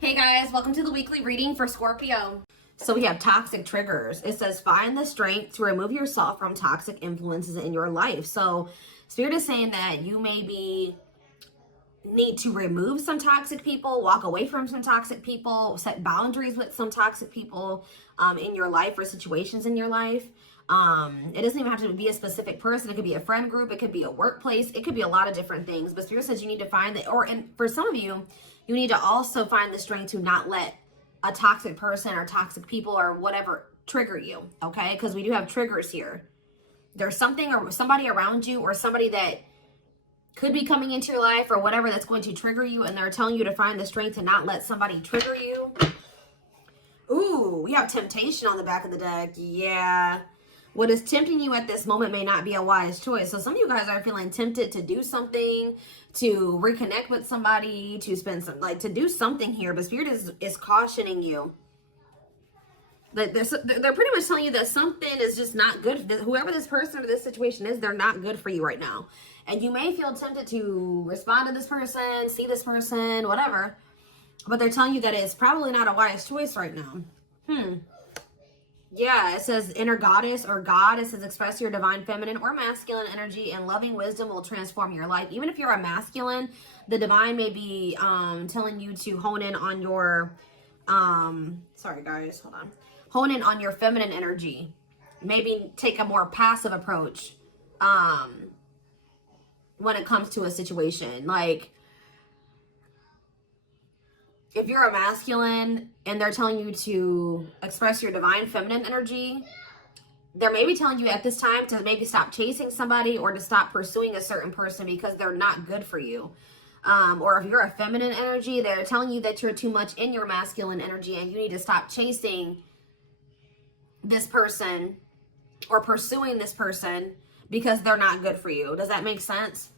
Hey guys, welcome to the weekly reading for Scorpio. So we have toxic triggers. It says find the strength to remove yourself from toxic influences in your life. So Spirit is saying that you maybe need to remove some toxic people, walk away from some toxic people, set boundaries with some toxic people in your life or situations in your life. It doesn't even have to be a specific person. It could be a friend group. It could be a workplace. It could be a lot of different things. But Spirit says you need to find that, and for some of you, you need to also find the strength to not let a toxic person or toxic people or whatever trigger you, okay? Because we do have triggers here. There's something or somebody around you or somebody that could be coming into your life or whatever that's going to trigger you, and they're telling you to find the strength to not let somebody trigger you. Ooh, we have temptation on the back of the deck. Yeah. What is tempting you at this moment may not be a wise choice. So some of you guys are feeling tempted to do something, to reconnect with somebody, to spend some, to do something here. But Spirit is cautioning you. That they're pretty much telling you that something is just not good. Whoever this person or this situation is, they're not good for you right now. And you may feel tempted to respond to this person, see this person, whatever. But they're telling you that it's probably not a wise choice right now. Yeah, it says inner goddess or God. It says express your divine feminine or masculine energy, and loving wisdom will transform your life. Even if you're a masculine, the divine may be telling you to hone in on your, sorry guys, hold on. Hone in on your feminine energy. Maybe take a more passive approach when it comes to a situation. Like, if you're a masculine and they're telling you to express your divine feminine energy, they're maybe telling you at this time to maybe stop chasing somebody or to stop pursuing a certain person because they're not good for you. Or if you're a feminine energy, they're telling you that you're too much in your masculine energy and you need to stop chasing this person or pursuing this person because they're not good for you. Does that make sense?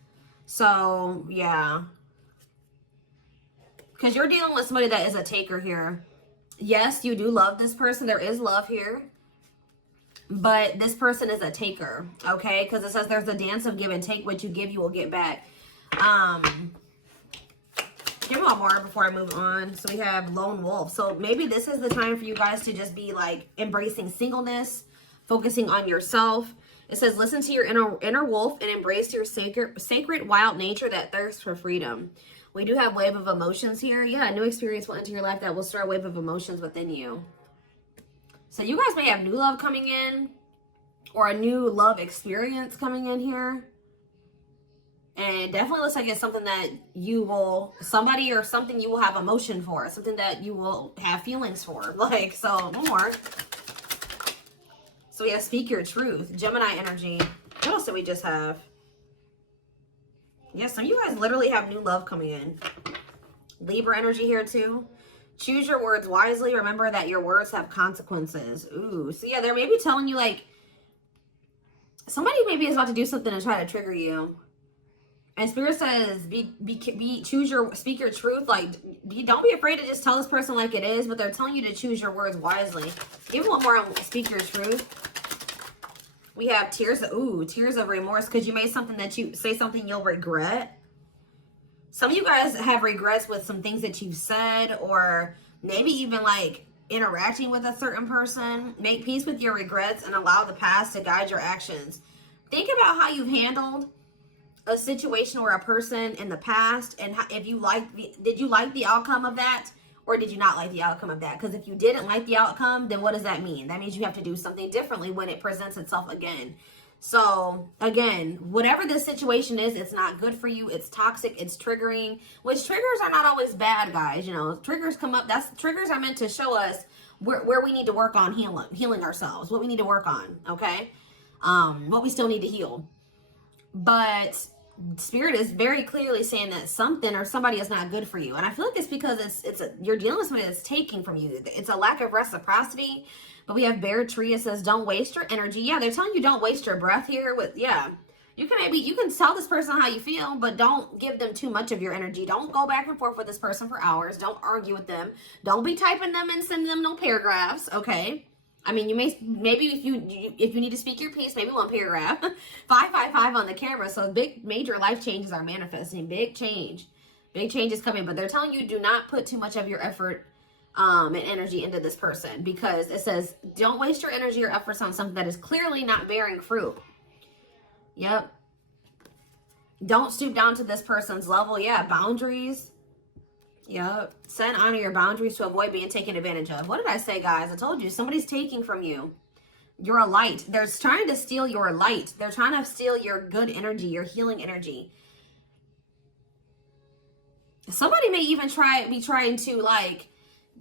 So, yeah. Because you're dealing with somebody that is a taker here. Yes, you do love this person. There is love here. But this person is a taker, okay? Because it says there's a dance of give and take. What you give, you will get back. Give me one more before I move on. So we have lone wolf. So maybe this is the time for you guys to just be like embracing singleness, focusing on yourself. It says listen to your inner wolf and embrace your sacred wild nature that thirsts for freedom. We do have wave of emotions here. Yeah, a new experience will enter your life that will stir a wave of emotions within you. So you guys may have new love coming in or a new love experience coming in here. And it definitely looks like it's something that you will, somebody or something you will have emotion for. Something that you will have feelings for. Like, so, more. So we have speak your truth. Gemini energy. What else did we just have? Yes, some of you guys literally have new love coming in. Libra energy here too. Choose your words wisely. Remember that your words have consequences. Ooh, so yeah, they're maybe telling you like, somebody maybe is about to do something to try to trigger you. And Spirit says, speak your truth. Like, don't be afraid to just tell this person like it is, but they're telling you to choose your words wisely. Give one more on speak your truth. We have tears of remorse because you made something that you say something you'll regret. Some of you guys have regrets with some things that you've said or maybe even like interacting with a certain person. Make peace with your regrets and allow the past to guide your actions. Think about how you've handled a situation or a person in the past and if you did you like the outcome of that? Or did you not like the outcome of that? Because if you didn't like the outcome, then what does that mean? That means you have to do something differently when it presents itself again. So, again, whatever this situation is, it's not good for you. It's toxic. It's triggering. Which triggers are not always bad, guys. You know, triggers come up. Triggers are meant to show us where we need to work on healing ourselves. What we need to work on, okay? What we still need to heal. But Spirit is very clearly saying that something or somebody is not good for you. And I feel like it's because you're dealing with somebody that's taking from you. It's a lack of reciprocity. But we have Bear Tree. It says, don't waste your energy. Yeah, they're telling you don't waste your breath here. You can tell this person how you feel, but don't give them too much of your energy. Don't go back and forth with this person for hours. Don't argue with them. Don't be typing them and sending them no paragraphs, okay? I mean, you maybe if you need to speak your piece, maybe one paragraph. 555 on the camera. So major life changes are manifesting. Big change. Big changes coming, but they're telling you do not put too much of your effort and energy into this person, because it says don't waste your energy or efforts on something that is clearly not bearing fruit. Yep. Don't stoop down to this person's level. Yeah, boundaries. Yep. Set and honor your boundaries to avoid being taken advantage of. What did I say, guys? I told you, somebody's taking from you. You're a light. They're trying to steal your light. They're trying to steal your good energy, your healing energy. Somebody may even be trying to like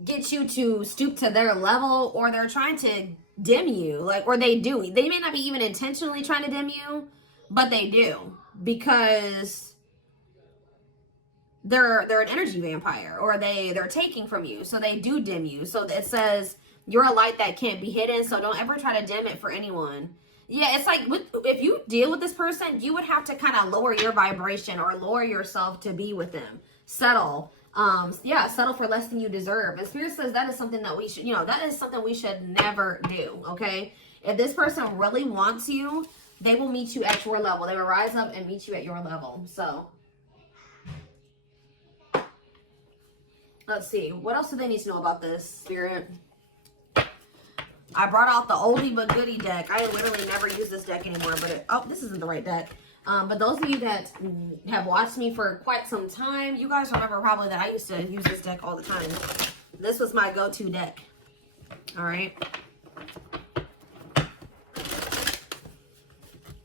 get you to stoop to their level, or they're trying to dim you, like, or they do. They may not be even intentionally trying to dim you, but they do, because they're an energy vampire, or they're taking from you, so they do dim you. So it says you're a light that can't be hidden, so don't ever try to dim it for anyone. Yeah, it's like if you deal with this person, you would have to kind of lower your vibration or lower yourself to be with them. Settle. Yeah, settle for less than you deserve. And Spirit says that is something that we should, that is something we should never do, okay? If this person really wants you, they will meet you at your level. They will rise up and meet you at your level. So, let's see. What else do they need to know about this, Spirit? I brought out the oldie but goodie deck. I literally never use this deck anymore, but oh, this isn't the right deck. But those of you that have watched me for quite some time, you guys remember probably that I used to use this deck all the time. This was my go-to deck. All right.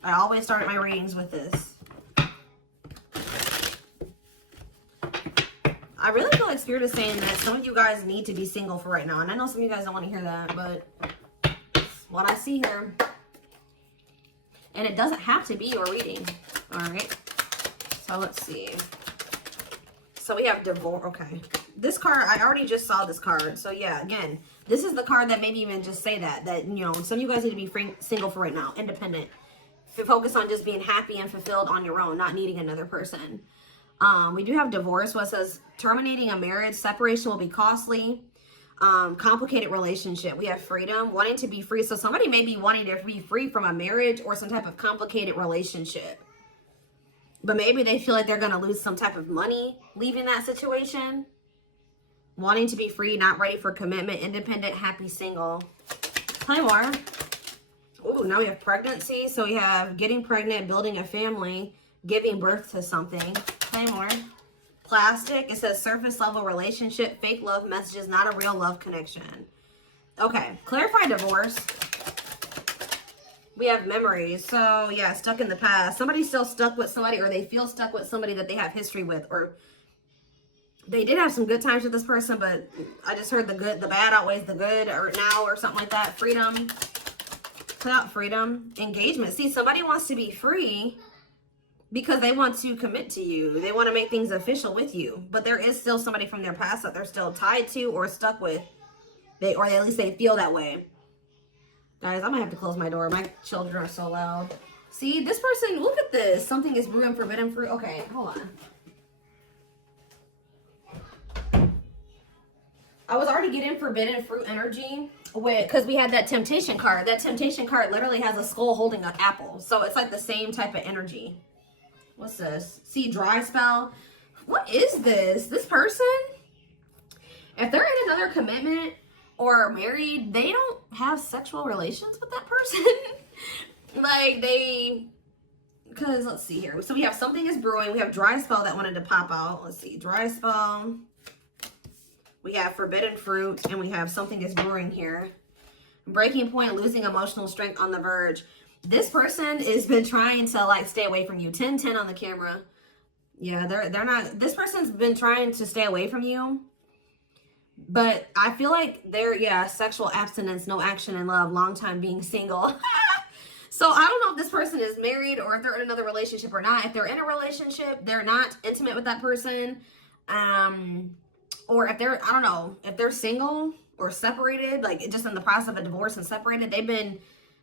I always started my readings with this. I really feel like Spirit is saying that some of you guys need to be single for right now. And I know some of you guys don't want to hear that, but what I see here. And it doesn't have to be your reading. All right. So let's see. So we have divorce. Okay. This card, I already just saw this card. So yeah, again, this is the card that maybe even just say that some of you guys need to be single for right now. Independent. Focus on just being happy and fulfilled on your own, not needing another person. We do have divorce. What says terminating a marriage. Separation will be costly. Complicated relationship. We have freedom, wanting to be free. So somebody may be wanting to be free from a marriage or some type of complicated relationship, but maybe they feel like they're going to lose some type of money leaving that situation. Wanting to be free, not ready for commitment, independent, happy, single. Play more. Oh, now we have pregnancy. So we have getting pregnant, building a family, giving birth to something. Play more. Plastic. It says surface level relationship, fake love messages, not a real love connection. Okay. Clarify divorce. We have memories. So yeah, stuck in the past. Somebody's still stuck with somebody, or they feel stuck with somebody that they have history with, or they did have some good times with this person, but I just heard the bad outweighs the good, or now, or something like that. Freedom. Put out freedom. Engagement. See, somebody wants to be free because they want to commit to you. They want to make things official with you. But there is still somebody from their past that they're still tied to or stuck with. Or at least they feel that way. Guys, I'm going to have to close my door. My children are so loud. See, this person, look at this. Something is brewing forbidden fruit. Okay, hold on. I was already getting forbidden fruit energy because we had that temptation card. That temptation card literally has a skull holding an apple. So it's like the same type of energy. What's this? See, dry spell. What is this? This person, if they're in another commitment or married, they don't have sexual relations with that person. Like because let's see here. So we have something is brewing. We have dry spell that wanted to pop out. Let's see, dry spell. We have forbidden fruit, and we have something is brewing here. Breaking point, losing emotional strength, on the verge. This person has been trying to like stay away from you. 10-10 on the camera. Yeah, they're not. This person's been trying to stay away from you, but I feel like sexual abstinence, no action in love, long time being single. So I don't know if this person is married or if they're in another relationship or not. If they're in a relationship, they're not intimate with that person. Or if they're, I don't know, if they're single or separated, like just in the process of a divorce and separated, they've been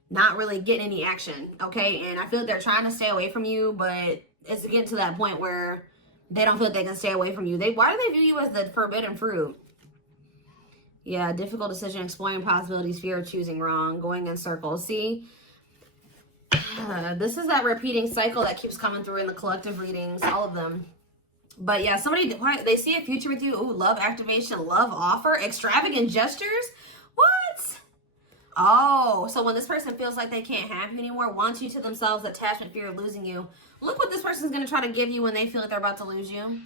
not really getting any action, okay? And I feel like they're trying to stay away from you, but it's getting to that point where they don't feel like they can stay away from you. Why do they view you as the forbidden fruit? Yeah, difficult decision, exploring possibilities, fear of choosing wrong, going in circles. See, this is that repeating cycle that keeps coming through in the collective readings, all of them. But yeah, somebody, they see a future with you. Ooh, love activation, love offer, extravagant gestures. What? Oh, so when this person feels like they can't have you anymore, wants you to themselves, attachment, fear of losing you, look what this person's going to try to give you when they feel like they're about to lose you.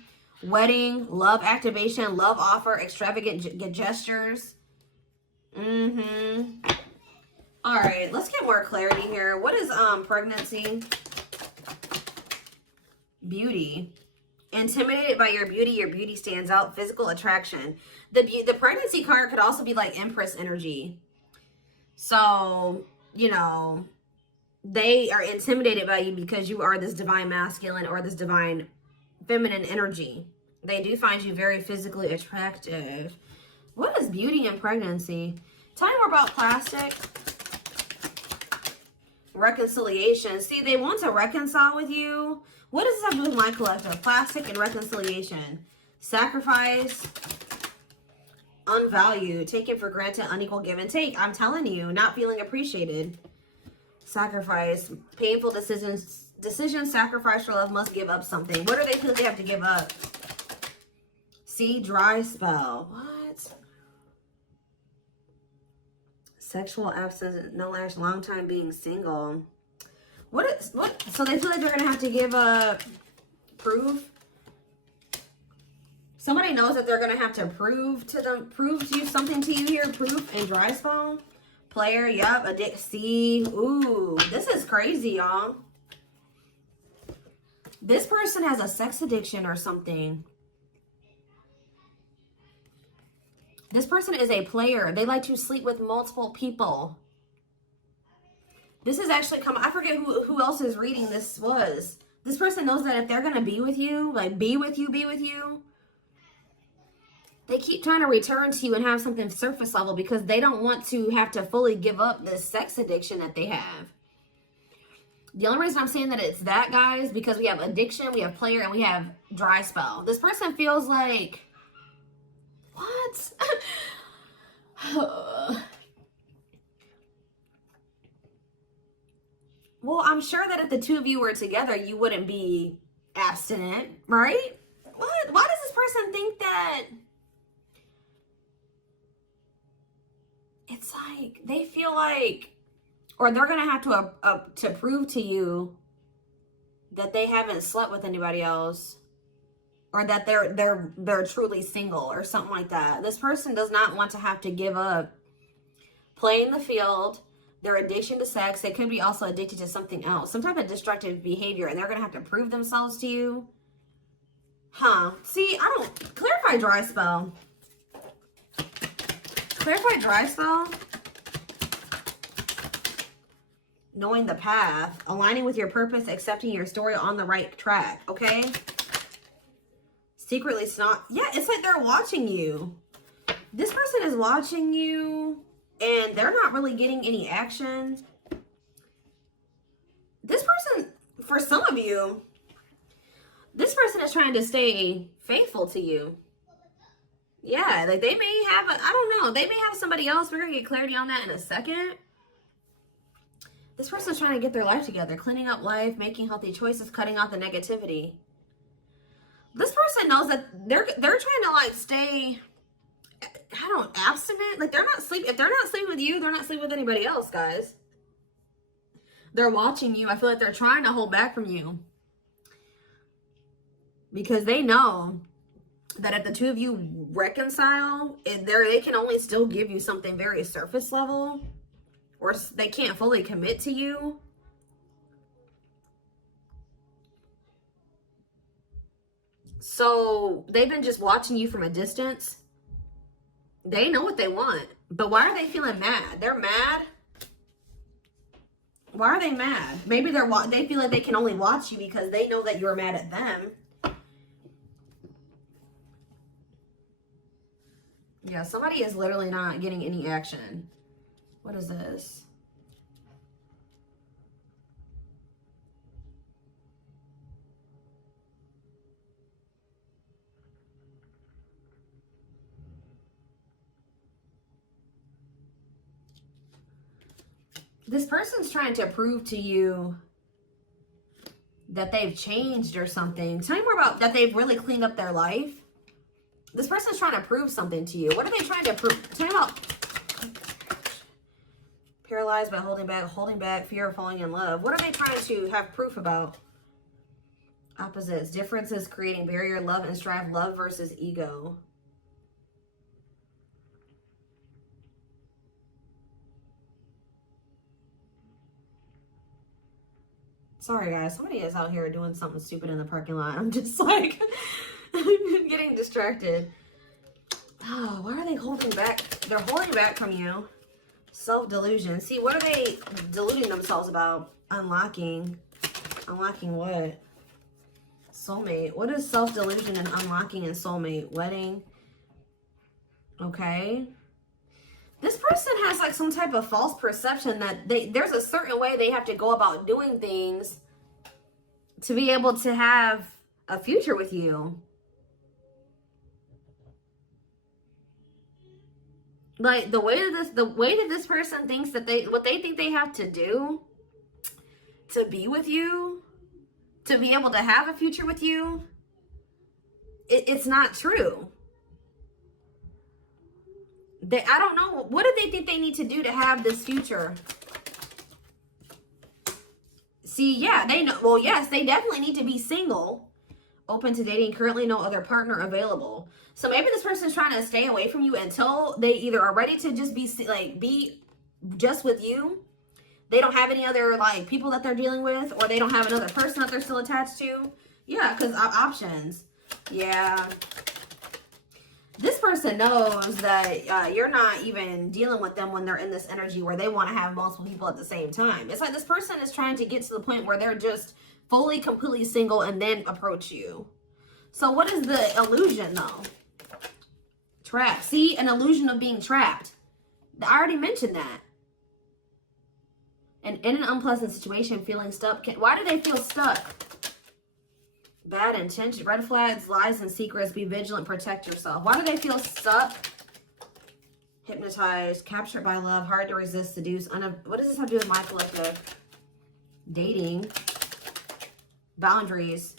Wedding, love activation, love offer, extravagant gestures. Mm-hmm. All right, let's get more clarity here. What is pregnancy? Beauty. Intimidated by your beauty stands out. Physical attraction. The pregnancy card could also be like Empress energy. So, you know, they are intimidated by you because you are this divine masculine or this divine feminine energy. They do find you very physically attractive. What is beauty and pregnancy? Tell me more about plastic. Reconciliation. See, they want to reconcile with you. What does this have to do with my collective? Plastic and reconciliation. Sacrifice. Unvalued. Taken for granted. Unequal give and take. I'm telling you, not feeling appreciated. Sacrifice. Painful decisions. Sacrifice for love. Must give up something. What do they feel they have to give up? See, dry spell. What? Sexual absence. No last long time being single. What? So they feel like they're gonna have to give up proof. Somebody knows that they're gonna have to prove to you something to you here. Proof and dry spell. Player, yup. Addict. See, ooh, this is crazy, y'all. This person has a sex addiction or something. This person is a player. They like to sleep with multiple people. This is actually I forget who else's reading this was. This person knows that if they're going to be with you, like be with you, they keep trying to return to you and have something surface level because they don't want to have to fully give up this sex addiction that they have. The only reason I'm saying that it's that, guys, because we have addiction, we have player, and we have dry spell. This person feels like, what? Well, I'm sure that if the two of you were together, you wouldn't be abstinent, right? What? Why does this person think that? It's like they feel like, or they're gonna have to prove to you that they haven't slept with anybody else, or that they're truly single or something like that. This person does not want to have to give up playing the field. Their addiction to sex. They could be also addicted to something else, some type of destructive behavior, and they're gonna have to prove themselves to you. Huh? See, I don't clarify dry spell. Clarify dry spell. Knowing the path, aligning with your purpose, accepting your story, on the right track. Okay. Secretly snot. Yeah, it's like they're watching you. This person is watching you. And they're not really getting any action. This person, for some of you, this person is trying to stay faithful to you. Yeah, like they may have, I don't know, they may have somebody else. We're going to get clarity on that in a second. This person's trying to get their life together, cleaning up life, making healthy choices, cutting out the negativity. This person knows that they're trying to like stay, I don't, abstinent. Like they're not sleeping. If they're not sleeping with you, they're not sleeping with anybody else, guys. They're watching you. I feel like they're trying to hold back from you. Because they know that if the two of you reconcile, they can only still give you something very surface level. Or they can't fully commit to you. So they've been just watching you from a distance. They know what they want. But why are they feeling mad? They're mad. Why are they mad? Maybe they feel like they can only watch you because they know that you're mad at them. Yeah, somebody is literally not getting any action. What is this? This person's trying to prove to you that they've changed or something. Tell me more about that they've really cleaned up their life. This person's trying to prove something to you. What are they trying to prove? Tell me about paralyzed by holding back, fear of falling in love. What are they trying to have proof about? Opposites, differences, creating barrier, love and strive, love versus ego. Sorry, guys. Somebody is out here doing something stupid in the parking lot. I'm just like getting distracted. Oh, why are they holding back? They're holding back from you. Self-delusion. See, what are they deluding themselves about? Unlocking. Unlocking what? Soulmate. What is self-delusion and unlocking in soulmate? Wedding. Okay. This person has like some type of false perception that there's a certain way they have to go about doing things to be able to have a future with you. Like the way that this person thinks that what they think they have to do to be with you, to be able to have a future with you, it's not true. I don't know. What do they think they need to do to have this future? See, yeah, they know. Well, yes, they definitely need to be single, open to dating, currently no other partner available. So maybe this person's trying to stay away from you until they either are ready to just be just with you. They don't have any other like people that they're dealing with, or they don't have another person that they're still attached to. Yeah, because options. Yeah. This person knows that you're not even dealing with them when they're in this energy where they want to have multiple people at the same time. It's like this person is trying to get to the point where they're just fully, completely single and then approach you. So what is the illusion though? Trapped. See, an illusion of being trapped. I already mentioned that. And in an unpleasant situation, feeling stuck. Why do they feel stuck? Bad intention, red flags, lies and secrets, be vigilant, protect yourself. Why do they feel stuck? Hypnotized, captured by love, hard to resist, seduce. What does this have to do with my collective? Dating, boundaries,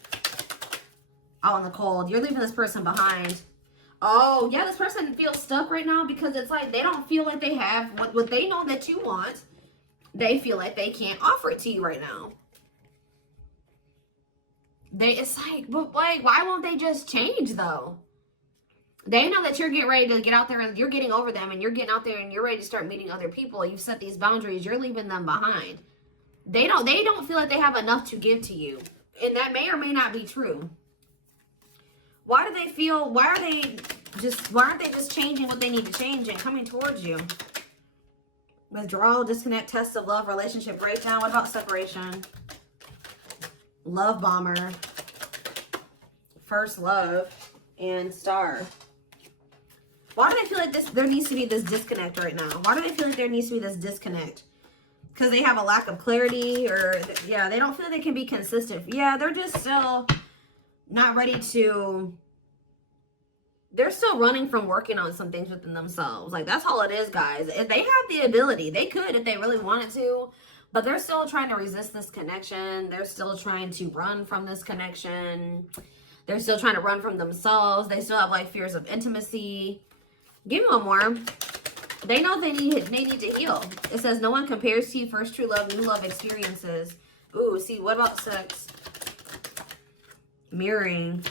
out in the cold. You're leaving this person behind. Oh, yeah, this person feels stuck right now because it's like they don't feel like they have what they know that you want. They feel like they can't offer it to you right now. It's like, but like, why won't they just change though? They know that you're getting ready to get out there and you're getting over them and you're getting out there and you're ready to start meeting other people. You've set these boundaries. You're leaving them behind. They don't feel like they have enough to give to you. And that may or may not be true. Why aren't they just changing what they need to change and coming towards you? Withdrawal, disconnect, test of love, relationship breakdown. What about separation? Love bomber, first love, and star. Why do they feel like there needs to be this disconnect right now? Why do they feel like there needs to be this disconnect? Because they have a lack of clarity, or yeah, they don't feel they can be consistent. Yeah, they're just still not ready to. They're still running from working on some things within themselves. Like, that's all it is, guys. If they have the ability, they could if they really wanted to. But they're still trying to resist this connection. They're still trying to run from this connection. They're still trying to run from themselves. They still have like fears of intimacy. Give me one more. They know they need to heal. It says no one compares to you. First true love, new love experiences. Ooh, see, what about sex? Mirroring.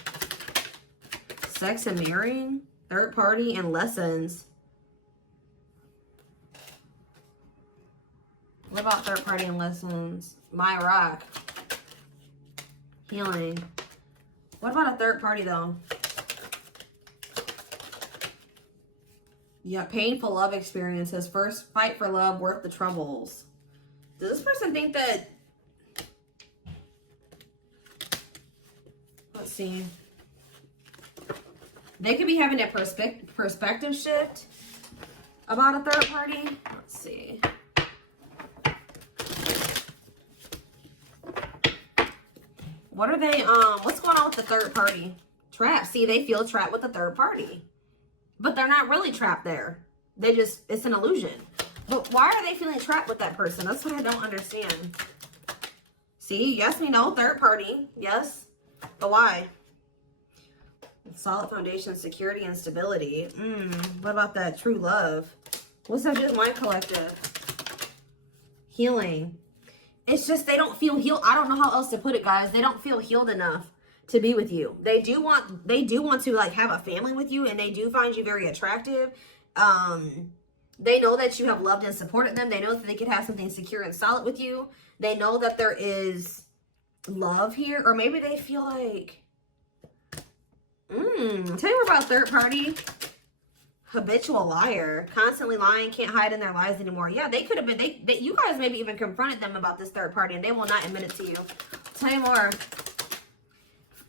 Sex and mirroring. Third party and lessons. What about third party and lessons? My rock. Healing. What about a third party though? Yeah, painful love experiences. First fight for love, worth the troubles. Does this person think that... Let's see. They could be having a perspective shift about a third party. Let's see. What are they, what's going on with the third party? Trapped. See, they feel trapped with the third party. But they're not really trapped there. It's an illusion. But why are they feeling trapped with that person? That's what I don't understand. See, yes, we know, third party. Yes, but why? Solid foundation, security, and stability. What about that true love? What's that do with my collective? Healing. It's just they don't feel healed. I don't know how else to put it, guys. They don't feel healed enough to be with you. They do want to like have a family with you, and they do find you very attractive. They know that you have loved and supported them. They know that they could have something secure and solid with you. They know that there is love here, or maybe they feel like, tell you more about third party. Habitual liar, constantly lying, can't hide in their lies anymore. Yeah, they could have been, you guys maybe even confronted them about this third party, and they will not admit it to you. Tell you more.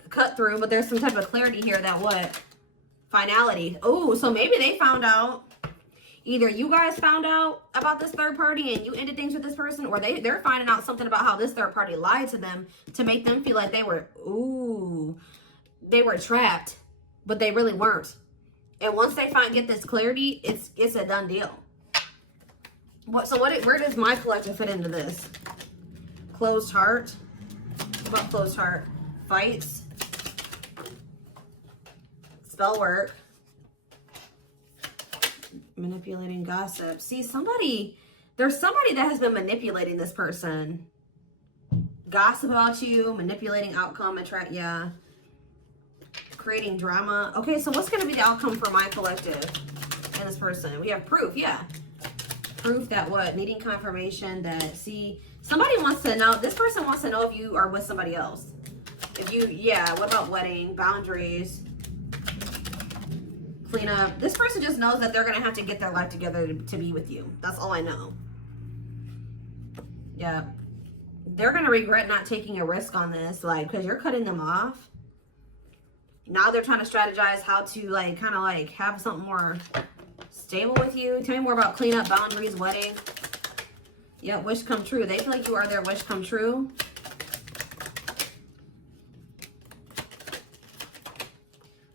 Cut through, but there's some type of clarity here that what? Finality. Oh, so maybe they found out. Either you guys found out about this third party and you ended things with this person, or they're finding out something about how this third party lied to them to make them feel like they were trapped, but they really weren't. And once they get this clarity, it's a done deal. Where does my collective fit into this? Closed heart. What about closed heart? Fights. Spell work. Manipulating, gossip. See, there's somebody that has been manipulating this person. Gossip about you, manipulating outcome, yeah. Creating drama. Okay, so what's going to be the outcome for my collective and this person? We have proof, yeah. Proof that what? Needing confirmation that, see, somebody wants to know, this person wants to know if you are with somebody else. What about wedding, boundaries, clean up. This person just knows that they're going to have to get their life together to be with you. That's all I know. Yeah. They're going to regret not taking a risk on this, like, because you're cutting them off. Now they're trying to strategize how to, like, kind of, like, have something more stable with you. Tell me more about cleanup, boundaries, wedding. Yeah, wish come true. They feel like you are their wish come true.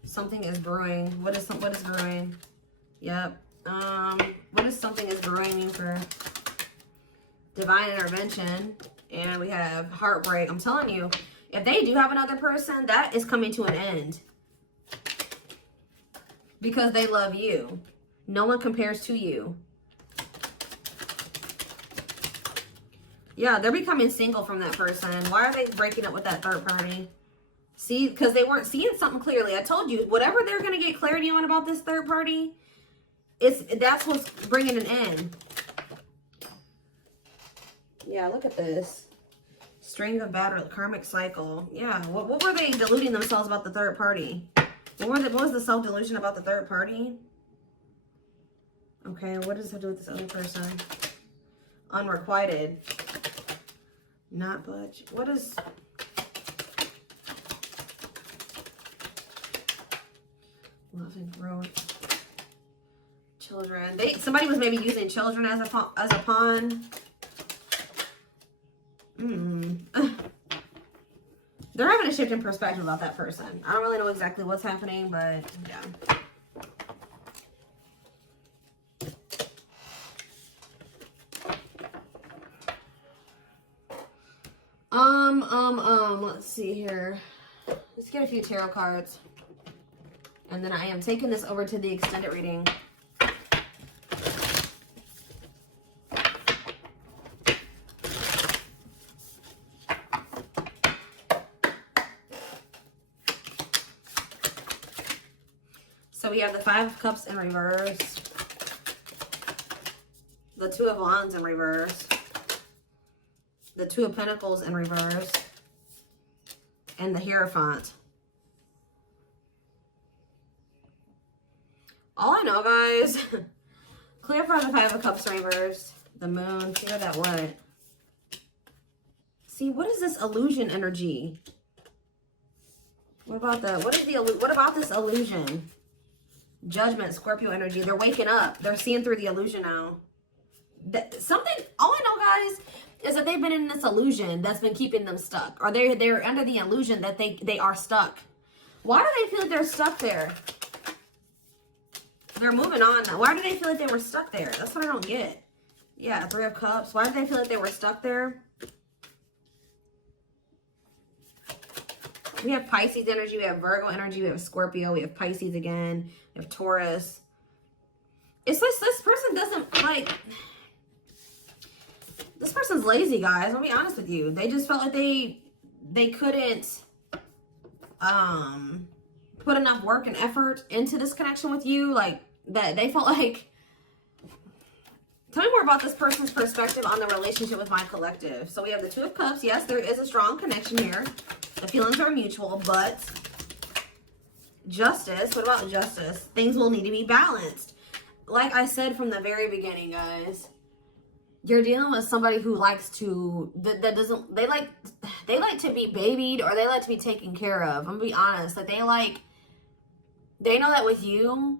Something is brewing. What is brewing? Yep. What is something is brewing mean for divine intervention? And we have heartbreak. I'm telling you, if they do have another person, that is coming to an end. Because they love you. No one compares to you. Yeah, they're becoming single from that person. Why are they breaking up with that third party? See, because they weren't seeing something clearly. I told you, whatever they're going to get clarity on about this third party, that's what's bringing an end. Yeah, look at this. String of battle, karmic cycle. Yeah, what were they deluding themselves about the third party? What was the self-delusion about the third party? Okay, what does it have to do with this other person? Unrequited. Not budge. What is... Love and growth. Children. Somebody was maybe using children as a pawn. They're having a shift in perspective about that person. I don't really know exactly what's happening, but yeah. Let's see here. Let's get a few tarot cards. And then I am taking this over to the extended reading. So we have the Five of Cups in reverse. The Two of Wands in reverse. The Two of Pentacles in reverse. And the Hierophant. All I know, guys, clarify the Five of Cups reversed. The Moon, clear that what? See, what is this illusion energy? What about this illusion? Judgment, Scorpio energy. They're waking up. They're seeing through the illusion now. All I know, guys, is that they've been in this illusion that's been keeping them stuck. Or they're under the illusion that they are stuck. Why do they feel like they're stuck there? They're moving on now. Why do they feel like they were stuck there? That's what I don't get. Yeah, Three of Cups. Why did they feel like they were stuck there? We have Pisces energy, we have Virgo energy, we have Scorpio, we have Pisces again, we have Taurus. It's this person doesn't like, this person's lazy, guys. I'll be honest with you. They just felt like they couldn't put enough work and effort into this connection with you. Like, that they felt like, tell me more about this person's perspective on the relationship with my collective. So we have the Two of Cups. Yes, there is a strong connection here. The feelings are mutual, but Justice. What about Justice? Things will need to be balanced. Like I said from the very beginning, guys, you're dealing with somebody who likes to, they like to be babied, or they like to be taken care of. I'm gonna be honest. Like, they know that with you,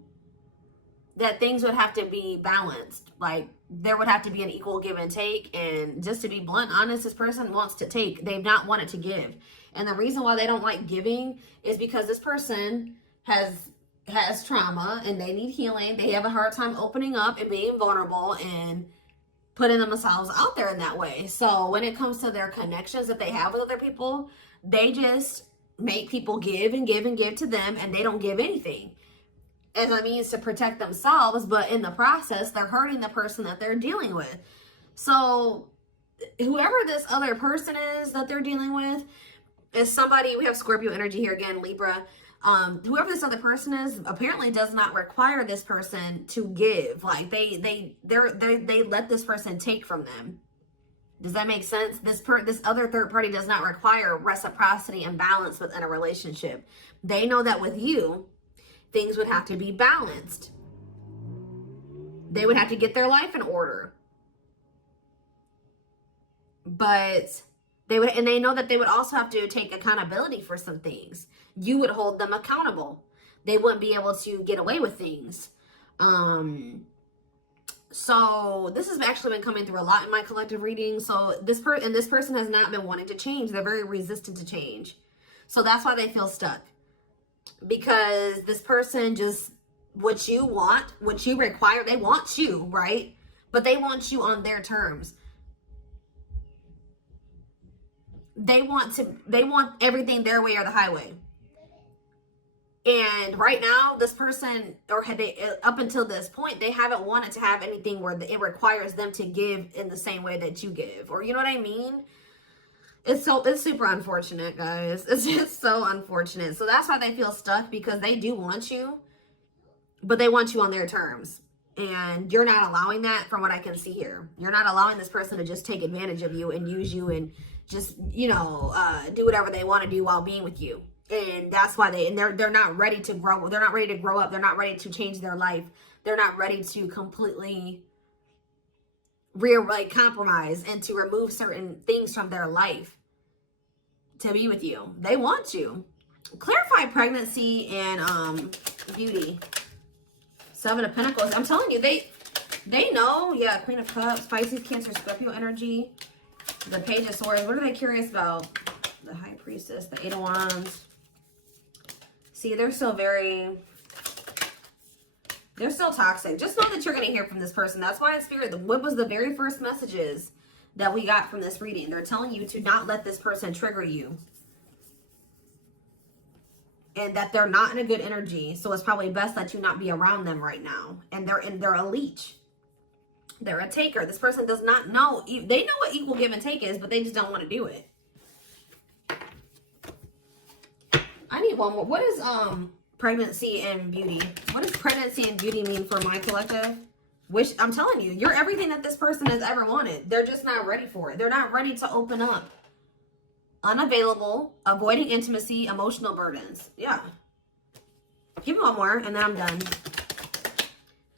that things would have to be balanced. Like, there would have to be an equal give and take. And just to be blunt, honest, this person wants to take. They've not wanted to give. And the reason why they don't like giving is because this person has trauma and they need healing. They have a hard time opening up and being vulnerable and putting themselves out there in that way. So when it comes to their connections that they have with other people, they just make people give and give and give to them, and they don't give anything as a means to protect themselves, but in the process, they're hurting the person that they're dealing with. So whoever this other person is that they're dealing with is somebody, we have Scorpio energy here again, Libra. Whoever this other person is apparently does not require this person to give. Like, they let this person take from them. Does that make sense? This other third party does not require reciprocity and balance within a relationship. They know that with you, things would have to be balanced. They would have to get their life in order. But they know that they would also have to take accountability for some things. You would hold them accountable. They wouldn't be able to get away with things. So this has actually been coming through a lot in my collective reading. So this person has not been wanting to change. They're very resistant to change. So that's why they feel stuck. Because this person just, what you want, what you require, they want you, right? But they want you on their terms. They want everything their way or the highway. And right now, this person, or up until this point, they haven't wanted to have anything where it requires them to give in the same way that you give. Or, you know what I mean? It's super unfortunate, guys. It's just so unfortunate. So that's why they feel stuck, because they do want you, but they want you on their terms. And you're not allowing that, from what I can see here. You're not allowing this person to just take advantage of you and use you and just, do whatever they want to do while being with you. And that's why they're not ready to grow. They're not ready to grow up. They're not ready to change their life. They're not ready to completely compromise and to remove certain things from their life to be with you. They want you. Clarify pregnancy and beauty. Seven of Pentacles. I'm telling you, they know. Yeah, Queen of Cups, Pisces, Cancer, Scorpio energy. The Page of Swords. What are they curious about? The High Priestess, the Eight of Wands. See, they're still toxic. Just know that you're going to hear from this person. That's why in Spirit, what was the very first messages that we got from this reading? They're telling you to not let this person trigger you. And that they're not in a good energy. So it's probably best that you not be around them right now. And they're a leech. They're a taker. This person does not know. They know what equal give and take is, but they just don't want to do it. I need one more. What is pregnancy and beauty? What does pregnancy and beauty mean for my collective? I'm telling you, you're everything that this person has ever wanted. They're just not ready for it. They're not ready to open up. Unavailable, avoiding intimacy, emotional burdens. Yeah. Give me one more and then I'm done.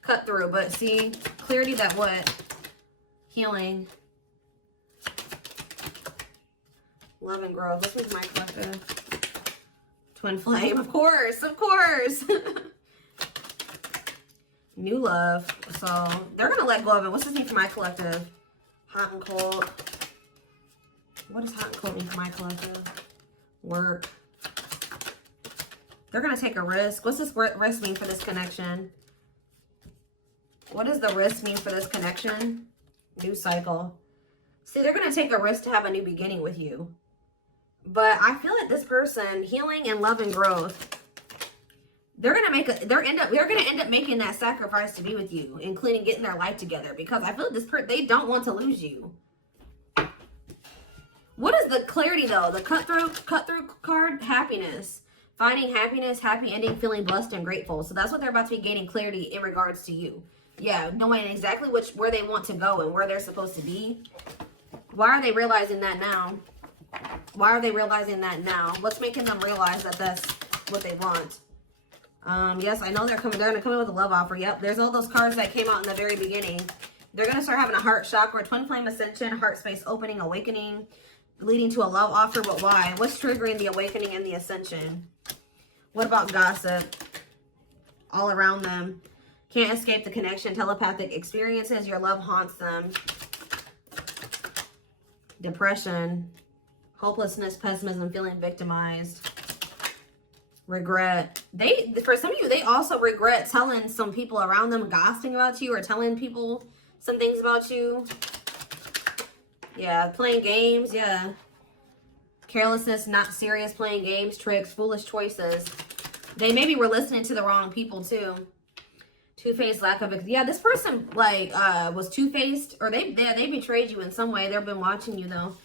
Cut through, but see, clarity that what? Healing. Love and growth. This is my collective. Twin flame, of course, of course. New love. So they're gonna let go of it. What's this mean for my collective? Hot and cold. What does hot and cold mean for my collective? Work. They're gonna take a risk. What's this risk mean for this connection? What does the risk mean for this connection? New cycle. See, they're gonna take a risk to have a new beginning with you. But I feel like this person, healing and love and growth, they're gonna end up making that sacrifice to be with you, including getting their life together. Because I feel like this person, they don't want to lose you. What is the clarity though? The cut through card, happiness. Finding happiness, happy ending, feeling blessed and grateful. So that's what they're about to be gaining clarity in regards to you. Yeah, knowing exactly where they want to go and where they're supposed to be. Why are they realizing that now? Why are they realizing that now? What's making them realize that that's what they want? Yes, I know they're gonna come in with a love offer. Yep, there's all those cards that came out in the very beginning. They're gonna start having a heart chakra, twin flame ascension, heart space opening, awakening, leading to a love offer. But why? What's triggering the awakening and the ascension? What about gossip? All around them. Can't escape the connection. Telepathic experiences. Your love haunts them. Depression. Hopelessness, pessimism, feeling victimized. Regret. For some of you, they also regret telling some people around them, gossiping about you or telling people some things about you. Yeah, playing games. Yeah. Carelessness, not serious, playing games, tricks, foolish choices. They maybe were listening to the wrong people too. Two-faced, lack of... Yeah, this person, like, was two-faced. Or they betrayed you in some way. They've been watching you, though.